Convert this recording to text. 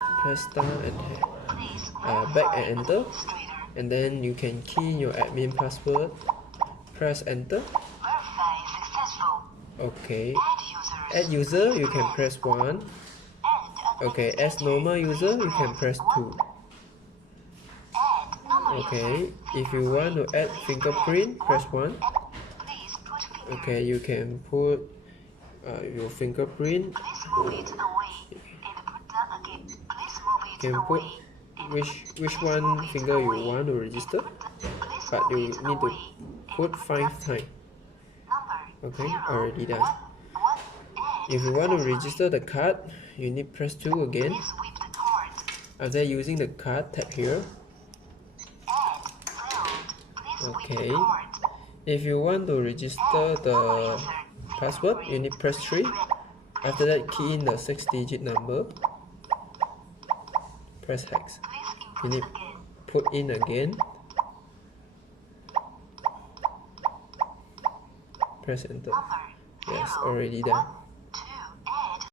press star and back and enter, and then you can key in your admin password, press enter. Okay, add user you can press 1. Okay, as normal user you can press 2. Okay, if you want to add fingerprint, press 1. Okay, you can put your fingerprint. You can put which one finger you want to register, but you need to put 5 times. Okay, already done. If you want to register the card, you need press 2 again. After using the card, tap here. Okay. If you want to register the password, you need press 3. After that, key in the 6-digit number. Press hex. You need put in again. Press enter. Yes, already done.